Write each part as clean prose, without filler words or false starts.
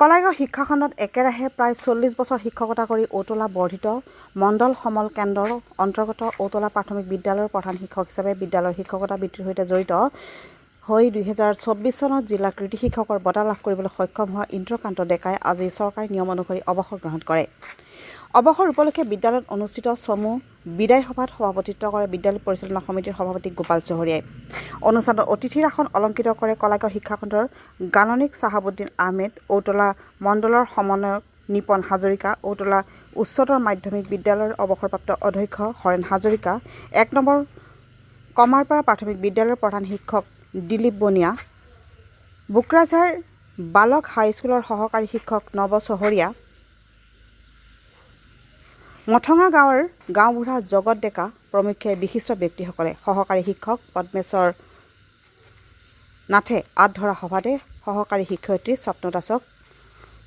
কলাইগাঁও শিক্ষাখণ্ডত একেৰাহে প্ৰায় 40 বছৰ শিক্ষকতা কৰি ঔতলা বৰ্ধিত মণ্ডল সমল কেন্দ্ৰৰ অন্তৰ্গত ঔতলা প্ৰাথমিক বিদ্যালয়ৰ প্ৰধান শিক্ষক হিচাপে বিদ্যালয়ৰ শিক্ষকতা বৃত্তিৰ সৈতে জড়িত হৈ 2024 চনত জিলা কৃতি শিক্ষকৰ বঁটা লাভ কৰিবলৈ সক্ষম হোৱা ইন্দ্ৰকান্ত ডেকাই আজি চৰকাৰী নিয়ম অনুসৰি অৱসৰ গ্ৰহণ কৰে। অৱসৰ উপলক্ষে বিদ্যালয়ত অনুষ্ঠিত চমু বিদায় সভাত সভাপতিত্ব কৰে বিদ্যালয় পৰিচালনা সমিতিৰ সভাপতি গোপাল চহৰীয়াই। অনুষ্ঠানত অতিথিৰ আসন অলংকৃত কৰে কলাইগাঁও শিক্ষাখণ্ডৰ গাণনিক চাহাবুদ্দিন আহমেদ, ঔতলা মণ্ডলৰ সমন্বয়ক নিপন হাজৰিকা, ঔতলা উচ্চতৰ মাধ্যমিক বিদ্যালয়ৰ অৱসৰপ্ৰাপ্ত অধ্যক্ষ হৰেণ হাজৰিকা, 1 নম্বৰ কমাৰপাৰা প্ৰাথমিক বিদ্যালয়ৰ প্ৰধান শিক্ষক দিলীপ বনিয়া, বুকৰাঝাৰ বালক হাইস্কুলৰ সহকাৰী শিক্ষক নৱ চহৰীয়া, মঠঙা গাঁৱৰ গাঁওবুঢ়া জগত ডেকা প্ৰমুখ্যে বিশিষ্ট ব্যক্তিসকলে সহকাৰী শিক্ষক পদ্মেশ্বৰ নাথে আঁত ধৰা সভাতে সহকাৰী শিক্ষয়িত্ৰী স্বপ্ন দাসক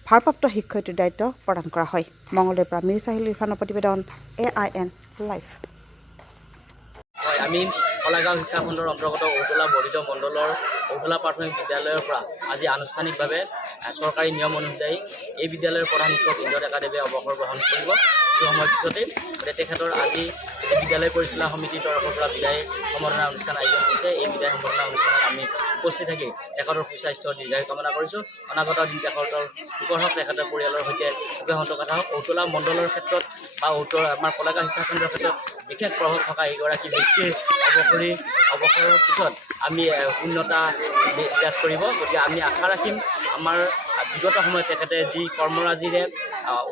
ভাৰপ্ৰাপ্ত শিক্ষয়িত্ৰীৰ দায়িত্ব প্ৰদান কৰা হয়। মঙলদৈৰ পৰা মীৰ চাহিল ইৰফানৰ প্ৰতিবেদন AIN লাইভ। আমি কলাইগাঁও শিক্ষাখণ্ডৰ অন্তৰ্গত ঔতলা বৰ্ধিত মণ্ডলৰ ঔতলা প্ৰাথমিক বিদ্যালয়ৰ পৰা আজি আনুষ্ঠানিকভাৱে চৰকাৰী নিয়ম অনুযায়ী এই বিদ্যালয়ৰ প্ৰধান শিক্ষক ইন্দ্ৰ ডেকাদেৱে অৱসৰ গ্ৰহণ কৰিব। কিছু সময়ৰ পিছতেই তেখেতৰ আজি বিদ্যালয় পৰিচালনা সমিতিৰ তৰফৰ পৰা বিদায় সম্বৰ্ধনা অনুষ্ঠান আয়োজন কৰিছে। এই বিদায় সম্বৰ্ধনা অনুষ্ঠানত আমি উপস্থিত থাকি তেখেতৰ সুস্বাস্থ্য দীৰ্ঘায়ু কামনা কৰিছোঁ। অনাগত দিন তেখেতৰ সুখৰ হওক, তেখেতৰ পৰিয়ালৰ সৈতে সুখে সন্তোষত হওক। ঔতলা মণ্ডলৰ ক্ষেত্ৰত বা আমাৰ কলাইগাঁও শিক্ষাখণ্ডৰ ক্ষেত্ৰত বিশেষ প্ৰভাৱ থকা এইগৰাকী ব্যক্তিৰ অৱসৰৰ পিছত আমি শূন্যতা বিৰাজ কৰিব। গতিকে আমি আশা ৰাখিম আমাৰ বিগত সময়ত তেখেতে যি কৰ্মৰাজিৰে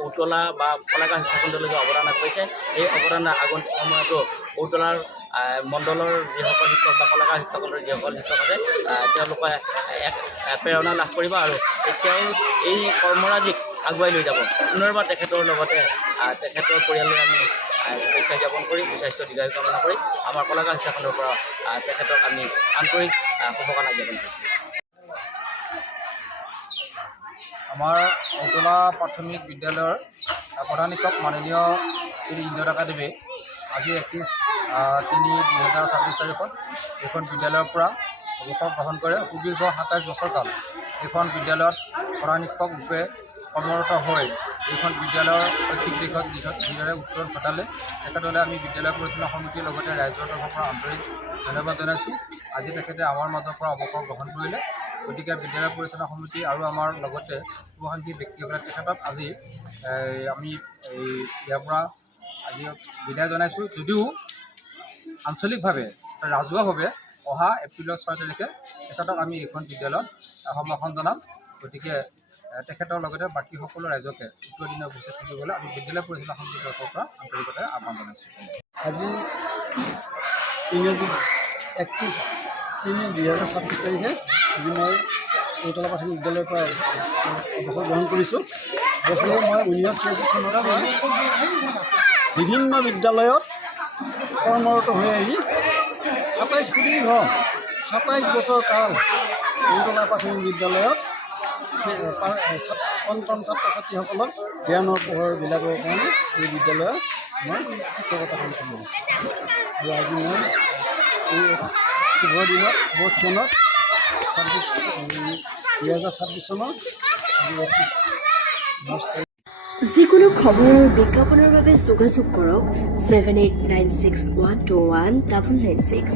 ঔতলা বা কলাইগাঁও শিক্ষাখণ্ডলৈকে অৱদান আগবঢ়াইছে, এই অৱদান আগন্তুক সময়তো ঔতলাৰ মণ্ডলৰ যিসকল শিক্ষক বা কলাইগাঁও শিক্ষাখণ্ডৰ যিসকল শিক্ষক আছে তেওঁলোকে এক প্ৰেৰণা লাভ কৰিব আৰু তেওঁৰ এই কৰ্মৰাজিক আগুৱাই লৈ যাব। পুনৰবাৰ তেখেতৰ লগতে তেখেতৰ পৰিয়াললৈ আমি শুভেচ্ছা জ্ঞাপন কৰি সুস্বাস্থ্য দীৰ্ঘায়ু কামনা কৰি আমাৰ কলাইগাঁও শিক্ষাখণ্ডৰ পৰা তেখেতক আমি আন্তৰিক শুভকামনা জ্ঞাপন কৰিছোঁ। আমাৰ ঔতলা প্ৰাথমিক বিদ্যালয়ৰ প্ৰধান শিক্ষক মাননীয় শ্ৰী ইন্দ্ৰ ডেকাদেৱে আজি 31/3/2024 তাৰিখত এইখন বিদ্যালয়ৰ পৰা অৱসৰ গ্ৰহণ কৰে। সুদীৰ্ঘ 27 বছৰ কাল এইখন বিদ্যালয়ত প্ৰধান শিক্ষক ৰূপে কৰ্মৰত হৈ এইখন বিদ্যালয়ৰ শৈক্ষিক দিশত যিদৰে উত্তৰণ ঘটালে তেখেতলৈ আমি বিদ্যালয় পৰিচালনা সমিতিৰ লগতে ৰাইজৰ তৰফৰ পৰা আন্তৰিক ধন্যবাদ জনাইছোঁ। আজি তেখেতে আমাৰ মাজৰ পৰা অৱসৰ গ্ৰহণ কৰিলে। গতিকে বিদ্যালয় পৰিচালনা সমিতি আৰু আমাৰ লগতে শুভাকাংক্ষী ব্যক্তিসকলে তেখেতক আজি আমি ইয়াৰ পৰা আজি বিদায় জনাইছোঁ। যদিও আঞ্চলিকভাৱে ৰাজহুৱাভাৱে অহা এপ্ৰিলৰ 6 তাৰিখে তেখেতক আমি এইখন বিদ্যালয়ত সম্ভাষণ জনাম। গতিকে তেখেতৰ লগতে বাকী সকলো ৰাইজকে উত্তৰ দিনৰ উপস্থিত থাকিবলৈ আমি বিদ্যালয় পৰিচালনা সমিতিৰ তৰফৰ পৰা আন্তৰিকতাৰে আহ্বান জনাইছোঁ। আজি ইংৰাজী 31/3/2024 তাৰিখে আজি মই ঔতলা প্ৰাথমিক বিদ্যালয়ৰ পৰা অৱসৰ গ্ৰহণ কৰিছোঁ। অৱসৰে মই 1986 চনৰ পৰা বিভিন্ন বিদ্যালয়ত কৰ্মৰত হৈ আহি 27 বছৰ কাল ঔতলা প্ৰাথমিক বিদ্যালয়ত সন্তান ছাত্ৰ ছাত্ৰীসকলক জ্ঞানৰ পোহৰ বিলাবৰ কাৰণে এই বিদ্যালয়ত মই শিক্ষকতা কাম কৰি আছোঁ। আৰু আজি মই এই শুভ দিনত শুভ ক্ষণত 2024 চনৰ আজি 31 মাৰ্চ তাৰিখ। যিকোনো খবৰৰ বিজ্ঞাপনৰ বাবে যোগাযোগ কৰক 7896121996।